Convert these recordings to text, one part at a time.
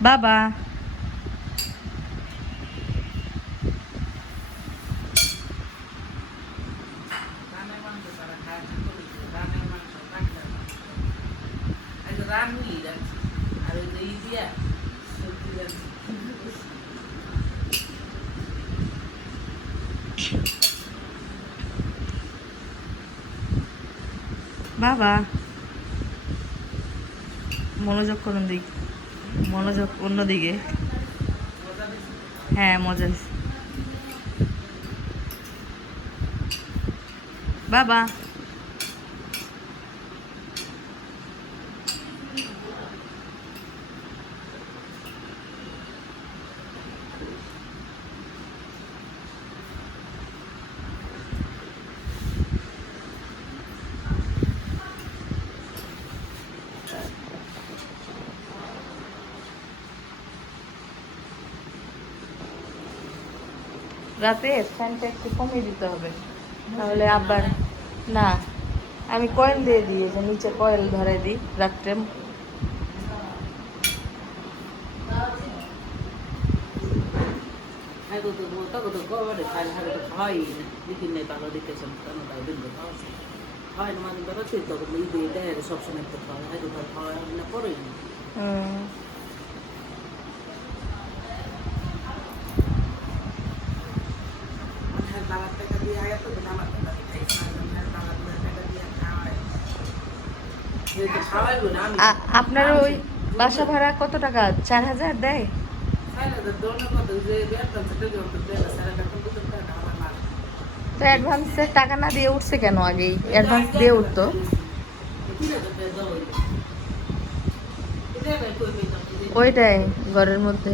বাবা বাবা মনোযোগ করুন দিক মনোযোগ অন্যদিকে হ্যাঁ মজা হয়েছে বাবা রাতে ফ্যানটা একটু কমিয়ে দিতে হবে তাহলে আবার না আমি কয়েল দিয়ে দিই যে নিচে কয়েল ধরে দিই রাত্রে আপনার ওই বাসা ভাড়া কত টাকা 4,000 দেয় তো অ্যাডভান্সের টাকা না দিয়ে উঠছে কেন আগেই অ্যাডভান্স দিয়ে উঠতো ওইটাই ঘরের মধ্যে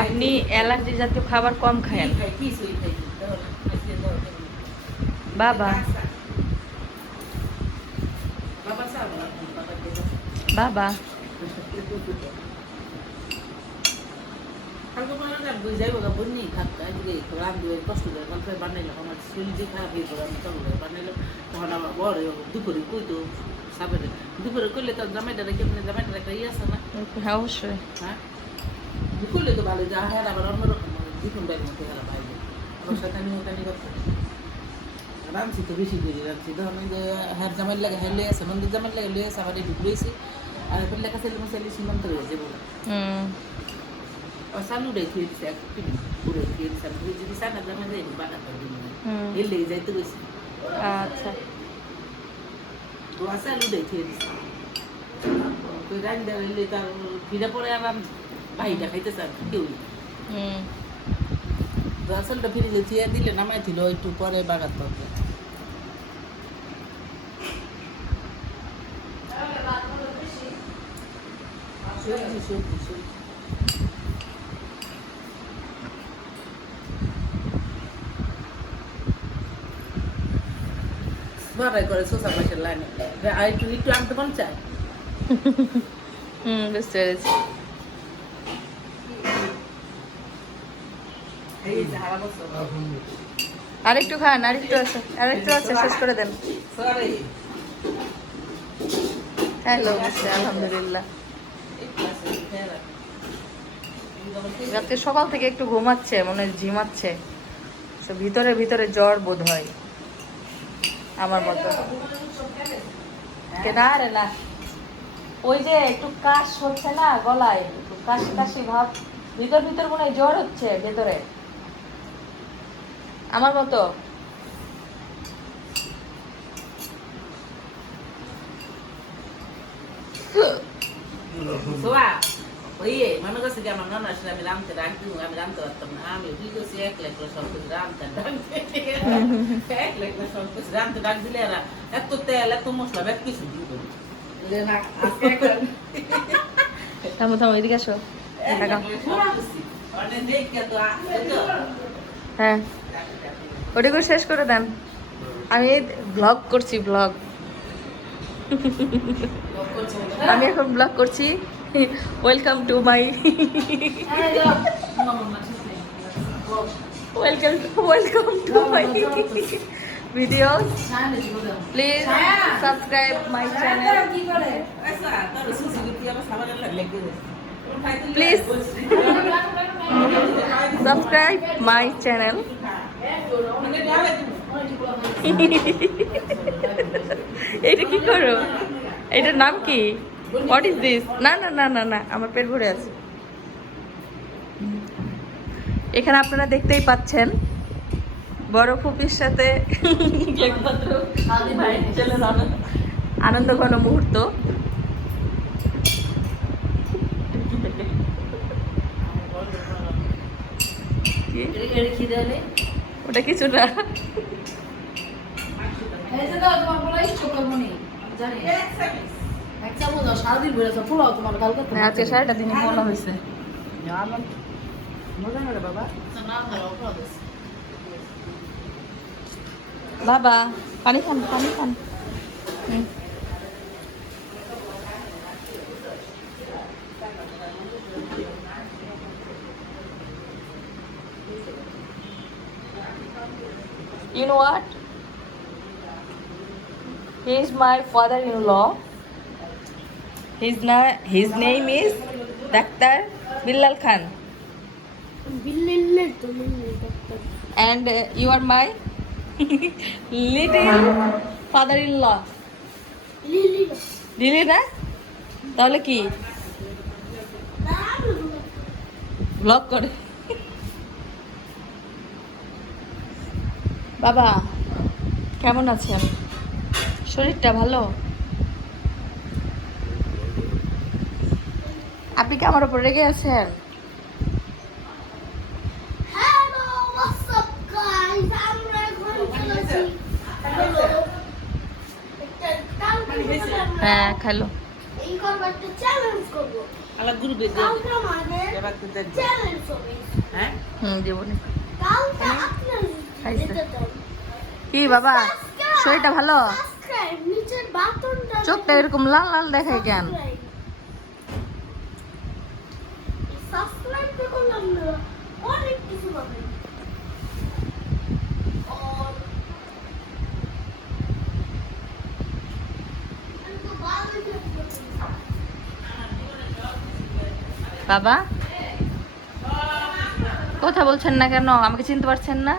আপনি অ্যালার্জি জাতীয় খাবার কম খায়েন বাবা বাবা দুপুরে করলে তো জামাইটা কেমন জামাইটা একটা ইয়ে আছে না অবশ্যই হ্যাঁ করলে তো ভালো যা হ্যাঁ আবার অন্যরকম জীবন ব্যাগ মধ্যে হেরা পাইবে আমার সাথে ওখানে করতে রাঁধছি তো বেশি করে রাঁধছি ধরেন যে হ্যাঁ জামাই লাগে হ্যাঁ লিয়ে আসে মন্দির জামাই লাগে লিয়ে আসে আবার এই ঢুকলেছি আর এখন লেখা ছেলে মশাইলে সীমান্ত হয়েছে বলে সালু উড়ে খেয়ে দিচ্ছে এক উড়ে খেয়ে দিচ্ছে আমি যদি সানা জামাই যাই বাটা করে দিন এর লেগে যাইতে গেছি আচ্ছা তো সালু উড়ে খেয়ে দিচ্ছে তুই রান দিলে তার ফিরে পরে আবার ভাইটা খাইতে চান কেউ তো আসলটা ফিরে যে চেয়ার দিলে নামাই ছিল একটু পরে বাগাত পাবে সবজি সবজি সবজি বাবাই করে সোসা পাশের লাইনে আর একটু একটু আনতে মন চায় বুঝতে পেরেছি আরেকটু খান আরেকটু আছে শেষ করে দেন হ্যালো আলহামদুলিল্লাহ রাতে সকাল থেকে একটু ঘুমাচ্ছে মনে হয় ঝিমাচ্ছে ভিতরে ভিতরে জ্বর বোধ হয় আমার মতো না রে না ওই যে একটু কাশ হচ্ছে না গলায় কাশি কাশি ভাব ভিতর ভিতর মনে হয় জ্বর হচ্ছে ভেতরে আমার মতো ওইয়ে মনে করছে যে আমার নানা আসলে আমি রামতে রাখবো আমি রামতে পারতাম না আমি কি করছি এক লাখ সব কিছু রামতে এক লাখ সব কিছু রামতে ডাক দিলে এরা এত তেল এত মশলা ব্যাগ কিছু দিব থামো থামো এদিকে আসো দেখাও। হ্যাঁ ওটা করে শেষ করে দেন, আমি ব্লগ করছি, ব্লগ আমি এখন ব্লগ করছি। Welcome to my welcome to my video, please subscribe my channel, please subscribe my channel. এটা কি করো, এটার নাম কি, হোয়াট ইজ দিস? না না না না না, আমার পেট ভরে আছে। এখানে আপনারা দেখতেই পাচ্ছেন বড় ফুপির সাথে একমাত্র ভাইয়ের ছেলের আনন্দ ঘন মুহূর্ত। ওটা কিছু না, আজকে সারাটা দিনই মনে হয়েছে। বাবা পানি খান, পানি খান। You know what? He is my father-in-law. His name is Dr. Bilal Khan. And you are my little father-in-law. Lily না? তাহলে কি? ব্লগ করে। বাবা কেমন আছেন? শরীরটা ভালো? আপনি কি আমার উপর রেগে আছেন? হ্যাঁ খাইলো। কি বাবা শরীরটা ভালো? চোখটা এরকম লাল লাল দেখায় কেন? বাবা কথা বলছেন না কেন? আমাকে চিনতে পারছেন না?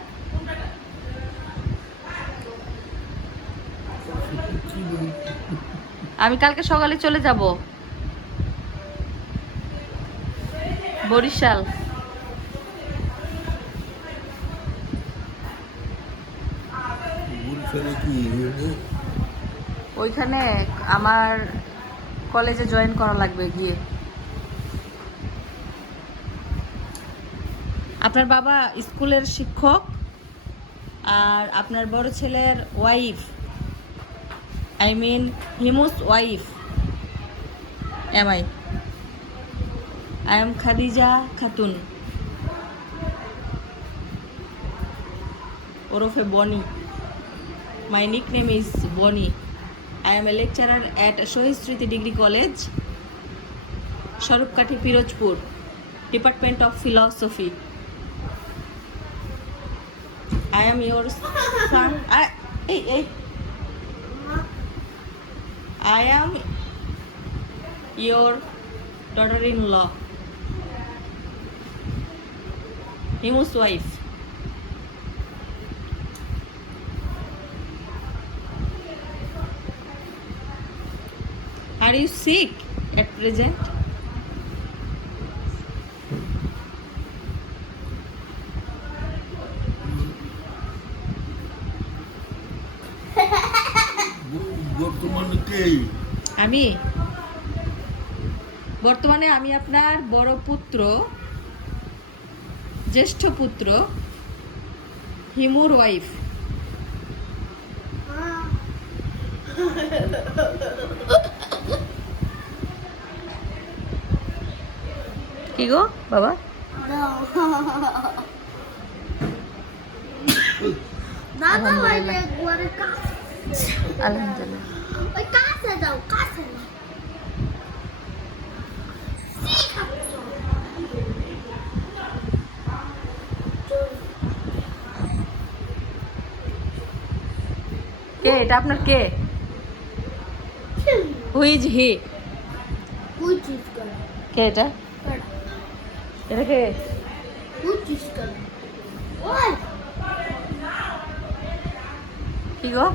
আমি কালকে সকালে চলে যাব বরিশাল। ওইখানে আমার কলেজে জয়েন করা লাগবে গিয়ে। আপনার বাবা স্কুলের শিক্ষক আর আপনার বড় ছেলের wife, I mean Himu's wife um I am Khadija Khatun ওরফে Boni. My nickname is Boni. I am a lecturer at Shohid Smriti Degree College, Sharupkati, Pirojpur, Department of Philosophy. I am your son. I am your daughter-in-law, Himu's wife. Are you sick at present? বর্তমানে আমি আপনার বড় পুত্র, জ্যেষ্ঠ পুত্র, হিমুর wife. কি গো বাবা? আলহামদুলিল্লাহ। কে এটা আপনার কে? Who is he? কে এটা? এটা কে? কি গো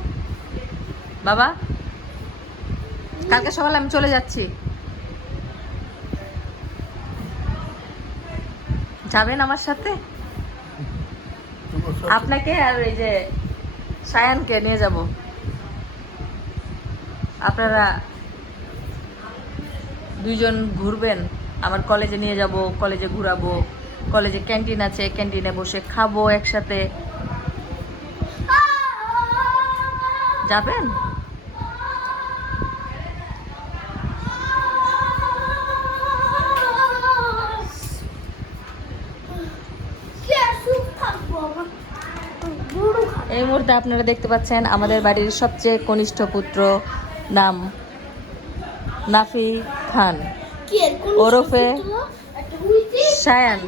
বাবা? কালকে সকালে আমি চলে যাচ্ছি, যাবেন আমার সাথে? আপনাকে আর এই যে সায়ানকে নিয়ে যাব। আপনারা দুইজন ঘুরবেন, আমার কলেজে নিয়ে যাব, কলেজে ঘুরাবো, কলেজে ক্যান্টিন আছে, ক্যান্টিনে বসে খাবো একসাথে। যাবেন? এই মুহূর্তে আপনারা দেখতে পাচ্ছেন আমাদের বাড়ির সবচেয়ে কনিষ্ঠ পুত্র, নাম নাফি খান ওরফে সায়ান।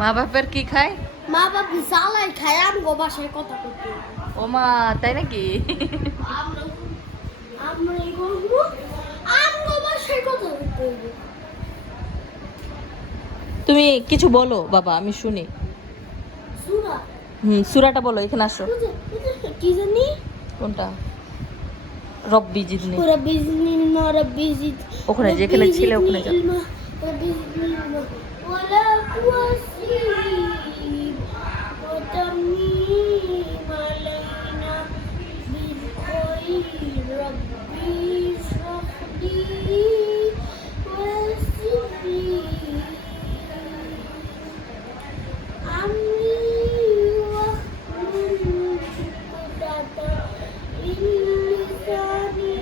মা বাপের কি খায়? মা বাবা জ্বালাই খায়, আমগো বাসায় কথা করতে। ও মা, তাই নাকি? আমরা এগুলো আমগো বাসায় কথা করতে। তুমি কিছু বলো বাবা, আমি শুনি। সুরা সূরাটা বলো, এখানে আসো। কি জানি কোনটা? রব্বি জিদনি। রব্বি জিদনি ইলমা, রব্বি জিদ। ওখানে যেখানে ছিলে ওখানে যাও। রব্বি জিদনি ইলমা ওয়ালা তুয়াসিব ওয়া তামিম আলাইনা বিল খায়র রব্বি ইশরাহলি ওয়া ইয়াসসিরলি আমরি ওয়াহলুল উকদাতা মিন লিসানি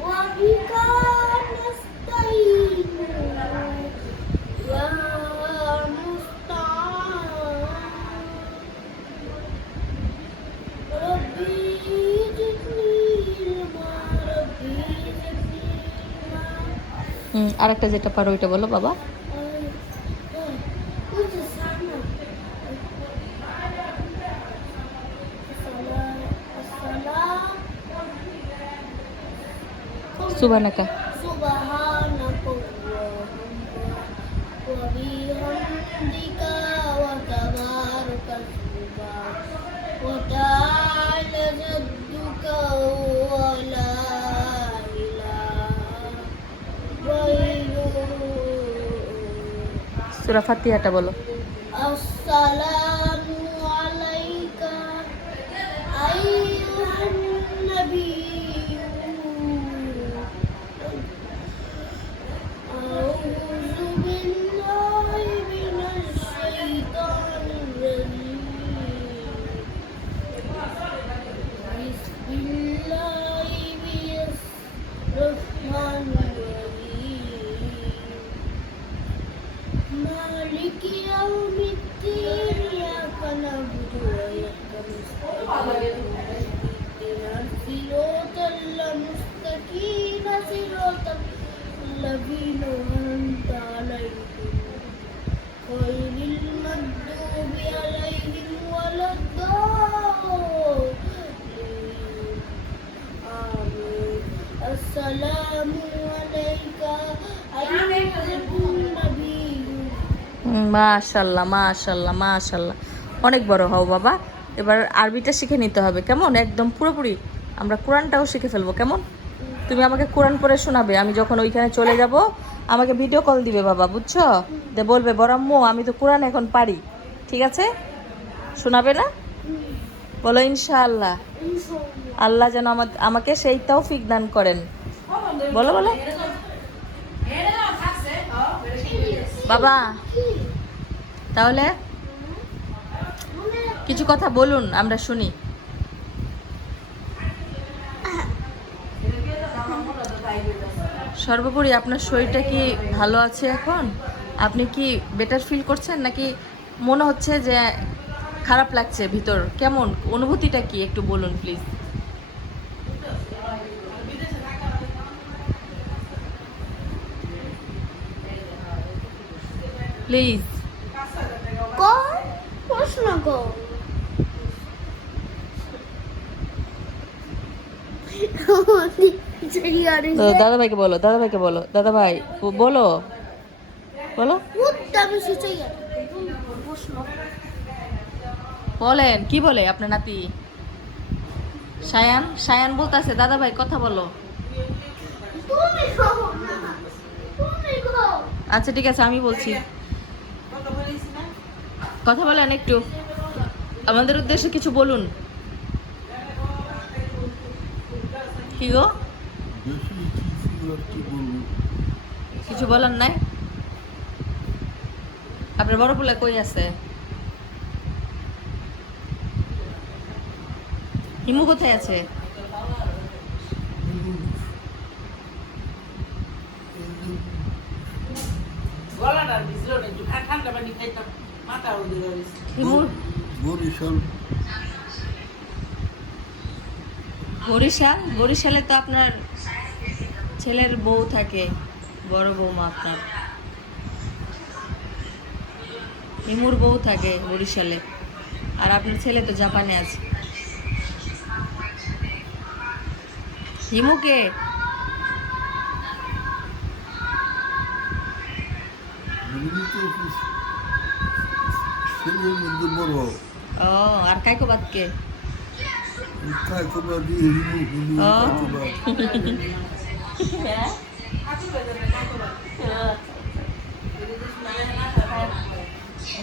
ওয়া বিকা নাস্তাইন ইয়া মুস্তাআন রব্বি জিদনি ইলমা, রব্বি জিদনি ইলমা। আরেকটা যেটা পারো ওইটা বলো বাবা। সুবহানাকা। সূরা ফাতিহাটা বলো। আসসালামু আলাইকা আইয়ুহান নাবিয়্যু আউযু বিল্লাহি মিনাশ শাইতানির রাজীম বিসমিল্লাহির রহমানির রহিম মালিকি ইয়াউমিদ্দিন ইয়াকা না'বুদু ওয়া ইয়াকা নাস্তাঈন ইহদিনাস সিরাতাল মুস্তাকিম সিরাতাল লাযীনা আন'আমতা আলাইহিম গায়রিল মাগদুবি আলাইহিম ওয়ালাদ-দাল্লিন আমিন। আসসালামু আলাইকা আইয়ুহান নাবিয়্যু। মাশাআল্লাহ মাশাআল্লাহ মাশাআল্লাহ, অনেক বড় হও বাবা। এবার আরবিটা শিখে নিতে হবে, কেমন? একদম পুরোপুরি আমরা কোরআনটাও শিখে ফেলবো, কেমন? তুমি আমাকে কোরআন পড়ে শোনাবে, আমি যখন ওইখানে চলে যাব আমাকে ভিডিও কল দিবে বাবা, বুঝছো? দে বলবে বড় আম্মু আমি তো কোরআন এখন পারি, ঠিক আছে? শোনাবে না? বলো ইনশাআল্লাহ। আল্লাহ যেন আমাকে সেই তৌফিক দান করেন। বলো বলো বাবা। তাহলে কিছু কথা বলুন, আমরা শুনি। সর্বোপরি আপনার শরীরটা কি ভালো আছে এখন? আপনি কি বেটার ফিল করছেন নাকি মনে হচ্ছে যে খারাপ লাগছে ভিতর? কেমন অনুভূতিটা কি একটু বলুন প্লিজ। প্লিজ কর প্রশ্ন কর দাদা ভাইকে বলো, দাদা ভাইকে বলো, দাদা ভাই বলো বলো বলেন কি বলে আপনার নাতি সায়ান? সায়ান বলতেছে দাদা ভাই কথা বলো। আচ্ছা ঠিক আছে আমি বলছি, কথা বলেন একটু, আমাদের উদ্দেশ্যে কিছু বলুন। কি গো, কিছু বলার নাই? আপনার বড় পোলা কই আছে? হিমু কোথায় আছে? গলাটা ভিজলো না, একটু ঠান্ডা পানি খাইতাম, মাথা ওদের হিমুর বরিশাল। বরিশাল? বরিশালে তো আপনার ছেলের বউ থাকে, বড় বৌমা আপনার হিমুর বউ থাকে বরিশালে, আর আপনার ছেলে তো জাপানে আছে। হিমুকে ছেলের মধ্যে বড় ও, আর কাইকোবাদকে কায়কবাদী ও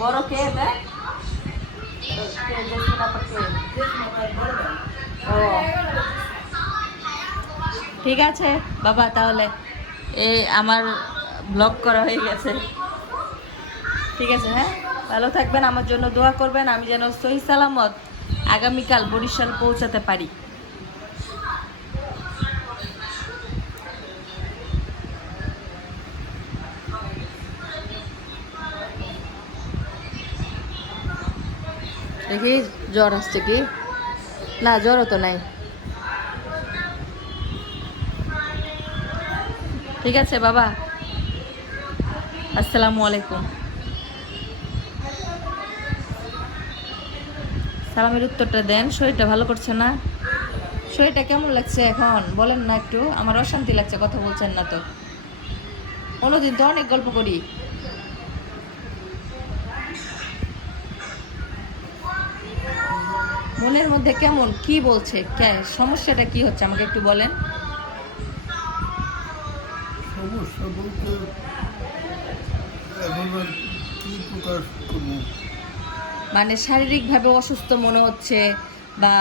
বড় কে এটা? ও ঠিক আছে বাবা, তাহলে এই আমার ব্লগ করা হয়ে গেছে। ঠিক আছে, হ্যাঁ ভালো থাকবেন, আমার জন্য দোয়া করবেন, আমি যেন সহি সালামত আগামীকাল বরিশাল পৌঁছাতে পারি। দেখি জ্বর আসছে কি না, জ্বরও তো নাই। ঠিক আছে বাবা, আসসালামু আলাইকুম। সালামের উত্তরটা দেন। শরীরটা ভালো করছে না? শরীরটা কেমন লাগছে এখন বলেন না একটু, আমার অশান্তি লাগছে, কথা বলছেন না তো। অন্যদিন তো অনেক গল্প করি। মনের মধ্যে কেমন কি বলছে, সমস্যাটা কি হচ্ছে আমাকে একটু বলেন। সমস্যা বলতে এখন আর কি প্রকাশ করবো? মানে শারীরিকভাবে অসুস্থ মনে হচ্ছে, বা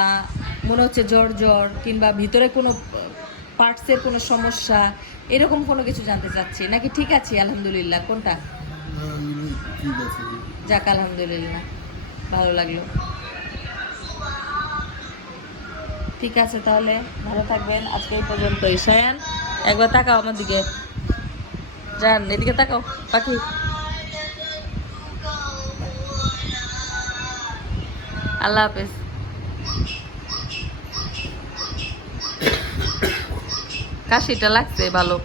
মনে হচ্ছে জ্বর জ্বর, কিংবা ভিতরে কোনো পার্টসের কোনো সমস্যা, এরকম কোনো কিছু জানতে চাচ্ছি, নাকি ঠিক আছে আলহামদুলিল্লাহ? কোনটা? ঠিক আছে। যাক আলহামদুলিল্লাহ, ভালো লাগলো। ঠিক আছে তাহলে, ভালো থাকবেন, আজকে এই পর্যন্তই। সায়ান একবার তাকাও আমার দিকে, যান এদিকে তাকাও পাখি। আল্লাহ হাফেজ। কাশিটা লাগছে ভালো।